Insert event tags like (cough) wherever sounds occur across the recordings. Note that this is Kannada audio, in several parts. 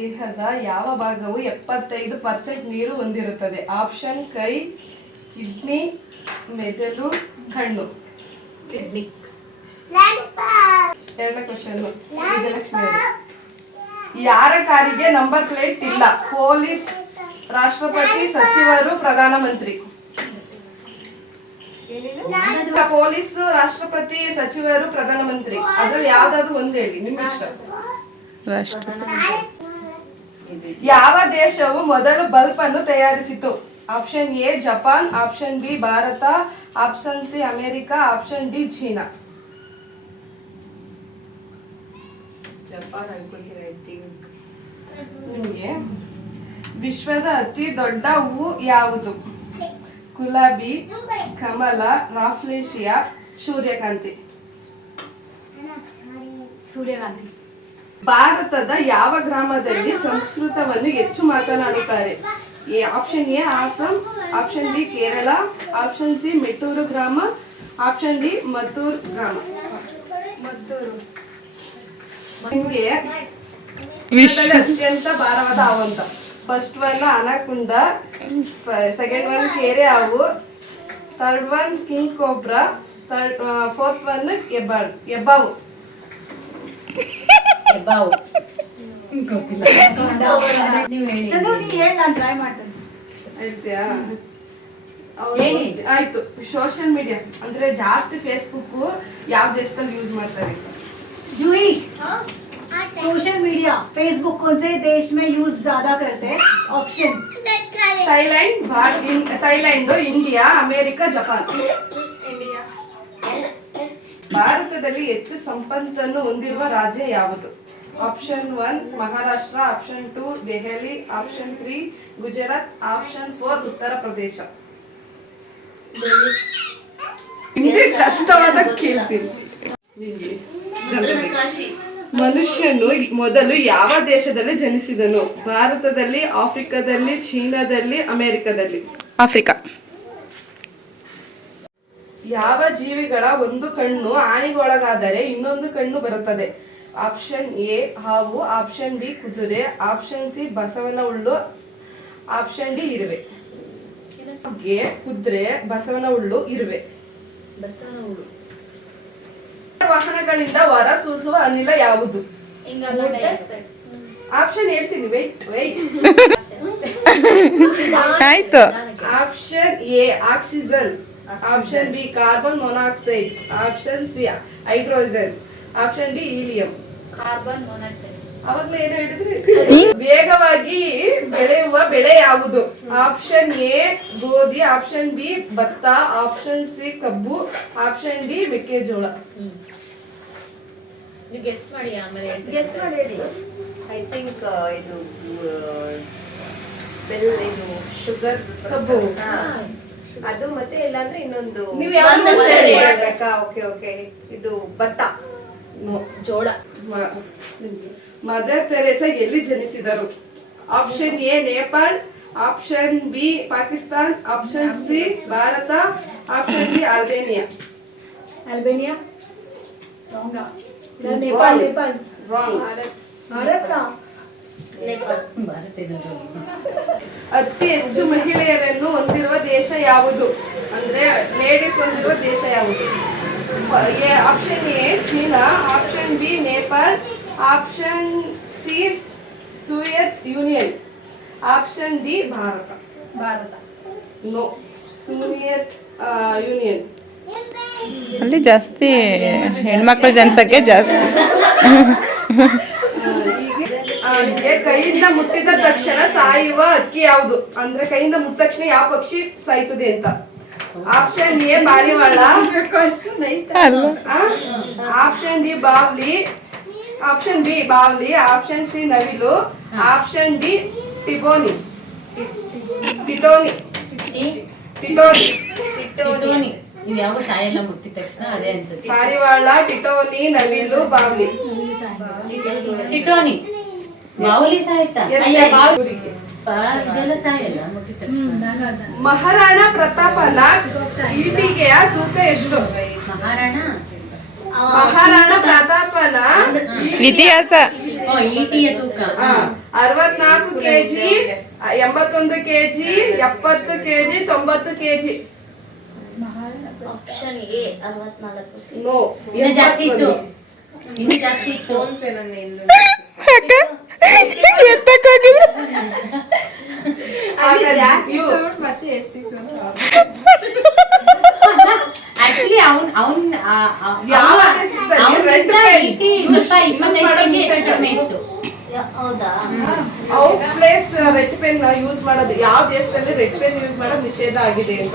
ದೇಹದ ಯಾವ ಭಾಗವು ಎಪ್ಪತ್ತೈದು ಪರ್ಸೆಂಟ್ ನೀರು ಹೊಂದಿರುತ್ತದೆ? ಆಪ್ಷನ್ ಕೈ, ಕಿಡ್ನಿ, ಮೆದುಳು, ಕಣ್ಣು. ಎರಡನೇ ಕ್ವಶನ್. ವಿಜಯಲಕ್ಷ್ಮಿ. ಯಾರ ಕಾರಿಗೆ ನಂಬರ್ ಪ್ಲೇಟ್ ಇಲ್ಲ? ಪೊಲೀಸ್, ರಾಷ್ಟ್ರಪತಿ, ಸಚಿವರು, ಪ್ರಧಾನಮಂತ್ರಿ. ಪೊಲೀಸ್, ರಾಷ್ಟ್ರಪತಿ, ಸಚಿವರು, ಪ್ರಧಾನಮಂತ್ರಿ. ಅದ್ರಲ್ಲಿ ಯಾವ್ದಾದ್ರು ಒಂದ್ ಹೇಳಿ ನಿಮ್ಮ ಇಷ್ಟ ಯಾವ ದೇಶವು ಮೊದಲು ಬಲ್ಬ್ ಅನ್ನು ತಯಾರಿಸಿತು? Option A Japan. Option B Bharat. Option C America. Option D China. Japan ನಿಮಗೆ? ವಿಶ್ವದ ಅತಿ ದೊಡ್ಡ ಹೂ ಯಾವುದು? ಗುಲಾಬಿ ಕಮಲ ರಾಫ್ಲೇಶಿಯಾ ಸೂರ್ಯಕಾಂತಿ. ಸೂರ್ಯಕಾಂತಿ. ಭಾರತದ ಯಾವ ಗ್ರಾಮದಲ್ಲಿ ಸಂಸ್ಕೃತವನ್ನು ಹೆಚ್ಚು ಮಾತನಾಡುತ್ತಾರೆ? Option A Assam option B Kerala option C Mettur ಗ್ರಾಮ ಆಪ್ಷನ್ ಡಿ ಮದ್ದೂರು ಗ್ರಾಮ. ಮದ್ದೂರು. ನಿಮಗೆ ಅತ್ಯಂತ ಭಾರವಾದ ಆವಂತ first one anaconda second one ಕೇರೆ ಹಾವು third one king cobra third fourth one ಎಬ್ಬಾವು. ಬಾವು ನೀವು ಹೇಳಿ ಚಂದು ನೀ ಹೇಳಿ ನಾನು ಟ್ರೈ ಮಾಡ್ತೇನೆ ಹೇಳ್ತೀಯಾ ಹೇಳಿ. ಆಯ್ತು ಸೋಷಿಯಲ್ ಮೀಡಿಯಾ ಅಂದ್ರೆ ಜಾಸ್ತಿ ಫೇಸ್ಬುಕ್ ಯಾವ ದೇಶದಲ್ಲಿ ಯೂಸ್ ಮಾಡ್ತಾರೆ जूही सोशल मीडिया फेसबुक कौन से देश में यूज ज्यादा करते हैं option Thailand Bharat Thailand India America Japan India ಭಾರತದಲ್ಲಿ ಹೆಚ್ಚು ಸಂಪತ್ತನ್ನು ಹೊಂದಿರುವ ರಾಜ್ಯ ಯಾವುದು? Option one Maharashtra. Option two Delhi. Option three Gujarat. Option four Uttar Pradesh. ನಿಮ್ಗೆ ಕಷ್ಟವಾದ ಕೇಳ್ತೀನಿ. ಮನುಷ್ಯನು ಮೊದಲು ಯಾವ ದೇಶದಲ್ಲಿ ಜನಿಸಿದನು? ಭಾರತದಲ್ಲಿ ಆಫ್ರಿಕಾದಲ್ಲಿ ಚೀನಾದಲ್ಲಿ ಅಮೆರಿಕದಲ್ಲಿ? ಆಫ್ರಿಕಾ. ಯಾವ ಜೀವಿಗಳ ಒಂದು ಕಣ್ಣು ಹಾನಿಗೊಳಗಾದರೆ ಇನ್ನೊಂದು ಕಣ್ಣು ಬರುತ್ತದೆ. ಆಪ್ಷನ್ ಎ ಹಾವು. ಆಪ್ಷನ್ ಬಿ ಕುದುರೆ. ಆಪ್ಷನ್ ಸಿ ಬಸವನ ಹುಳ್ಳು ಆಪ್ಷನ್ ಡಿ ಇರುವೆ. ಗೆ ಕುದುರೆ. ಬಸವನ ಹುಳ್ಳು ಇರುವೆ. ಬಸವನ ವಾಹನಗಳಿಂದ ಹೊರ ಸೂಸುವ ಅನಿಲ ಯಾವುದು? ಆಪ್ಷನ್ ಹೇಳ್ತೀನಿ. ವೈಟ್ ವೈಟ್ ಆಯ್ತು. Option A oxygen. Option B carbon monoxide option C hydrogen option D helium carbon monoxide ಅವಾಗ್ಲೇ ಏನು ಹೇಳಿದ್ರೆ? ವೇಗವಾಗಿ ಬೆಳೆಯುವ ಬೆಳೆ ಯಾವುದು? ಆಪ್ಷನ್ ಎ ಗೋಧಿ. ಆಪ್ಷನ್ ಬಿ ಭತ್ತ. ಆಪ್ಷನ್ ಸಿ ಕಬ್ಬು. ಆಪ್ಷನ್ ಡಿ ಮೆಕ್ಕೆಜೋಳ. ನೀವು ಗೆಸ್ ಮಾಡಿ ಆಮೇಲೆ ಗೆಸ್ ಮಾಡಿ ಹೇಳಿ. ಐ ಥಿಂಕ್ ಇದು ಬೆಲ್ಲ ಇದು ಶುಗರ್. ಕಬ್ಬು. ಅದು ಮತ್ತೆ ಇಲ್ಲಾಂದ್ರೆ ಇನ್ನೊಂದು ಓಕೆ ಓಕೆ. ಇದು ಭತ್ತ. ಜೋಳ. ಮದರ್ ತೆರೆಸ ಎಲ್ಲಿ ಜನಿಸಿದರು? Option A Nepal. Option B Pakistan. Option C Bharat. Option D Albania. Albania? Nepal Nepal. Bharat. Nepal. Bharat ಅತಿ ಹೆಚ್ಚು ಮಹಿಳೆಯರನ್ನು ಹೊಂದಿರುವ ದೇಶ ಯಾವುದು? ಅಂದ್ರೆ ಲೇಡೀಸ್ ಹೊಂದಿರುವ ದೇಶ ಯಾವುದು? Option A China option B Nepal option C Soviet Union option D Bharat. Bharat. No Soviet Union. ಅಲ್ಲಿ ಜಾಸ್ತಿ ಹೆಣ್ಮಕ್ಳು ಜನಸಂಖ್ಯೆ ಜಾಸ್ತಿ. ಹೀಗೆ ಕೈಯಿಂದ ಮುಟ್ಟಿದ ತಕ್ಷಣ ಸಾಯುವ ಅಕ್ಕಿ ಯಾವುದು? ಅಂದ್ರೆ ಕೈಯಿಂದ ಮುಟ್ಟಿದ ತಕ್ಷಣ ಯಾವ ಪಕ್ಷಿ ಸಾಯ್ತದೆ ಅಂತ. ಆಪ್ಷನ್ ಎ ಪಾರಿವಾಳ ಅಲ್ಲ ಆಪ್ಷನ್ ಡಿ ಬಾವ್ಲಿ. ಆಪ್ಷನ್ ಬಿ ಬಾವ್ಲಿ. ಆಪ್ಷನ್ ಸಿ ನವಿಲು. ಆಪ್ಷನ್ ಡಿ ಟಿಬೋನಿ. ಟಿಟೋನಿ. ಟಿಟೋನಿ. ಟಿಟೋನಿ. ನೀವು ಯಾವ ಸಾಯಲ್ಲ ಮುಟ್ಟಿದ ತಕ್ಷಣ ಅದೇ ಅನ್ಸುತ್ತೆ. ಪಾರಿವಾಳ ಟಿಟೋನಿ ನವಿಲು ಬಾವ್ಲಿ. ಟಿಟೋನಿ. ಸಾಯ್ತಾ yes. ಇದೆಲ್ಲ ಸಾಯಲ್ಲ ಮುಟ್ಟಿದ ತಕ್ಷಣ. ಮಹಾರಾಣ ಪ್ರತಾಪನ ಈಟಿಗೆಯ ತೂಕ ಎಷ್ಟು? ಮಹಾರಾಣ? ಮಹಾರಾಣ ಪ್ರತಾಪನ ಇತಿಹಾಸ. ಓ ಈಟಿಯ ತೂಕ. ಅರವತ್ನಾಲ್ಕು ಕೆಜಿ ಎಂಬತ್ತೊಂದು ಕೆಜಿ ಎಪ್ಪತ್ತು ಕೆಜಿ ತೊಂಬತ್ತು ಕೆಜಿ. ಆಪ್ಷನ್ ಎ ಅರವತ್ನಾಲ್ಕು ನೋ ಇನ್ನು ಜಾಸ್ತಿ ಇತ್ತು. ಇನ್ನು ಜಾಸ್ತಿ ಇತ್ತು. (laughs) ಎತ್ತಕ್ಕೋಗಿದ್ರು ಆಕ್ಚುಲಿ ಅವ್ನ್ ಅವ್ನ್ out place red pen use ಮಾಡೋದು. ಯಾವ ದೇಶದಲ್ಲಿ ರೆಡ್ ಪೆನ್ ಯೂಸ್ ಮಾಡೋದು ನಿಷೇಧ ಆಗಿದೆ ಅಂತ.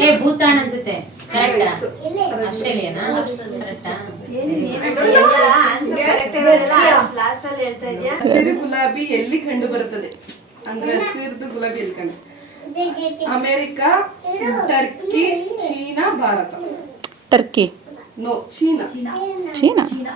ಏ ಭೂತಾನ್ ಅನ್ಸುತ್ತೆ. ಹಸಿರು ಗುಲಾಬಿ ಎಲ್ಲಿ ಕಂಡು ಬರುತ್ತದೆ? ಅಂದ್ರೆ ಹಸಿರು ಗುಲಾಬಿ ಎಲ್ಲಿ ಕಂಡು? America Turkey China Bharat. Turkey. No China. China. China.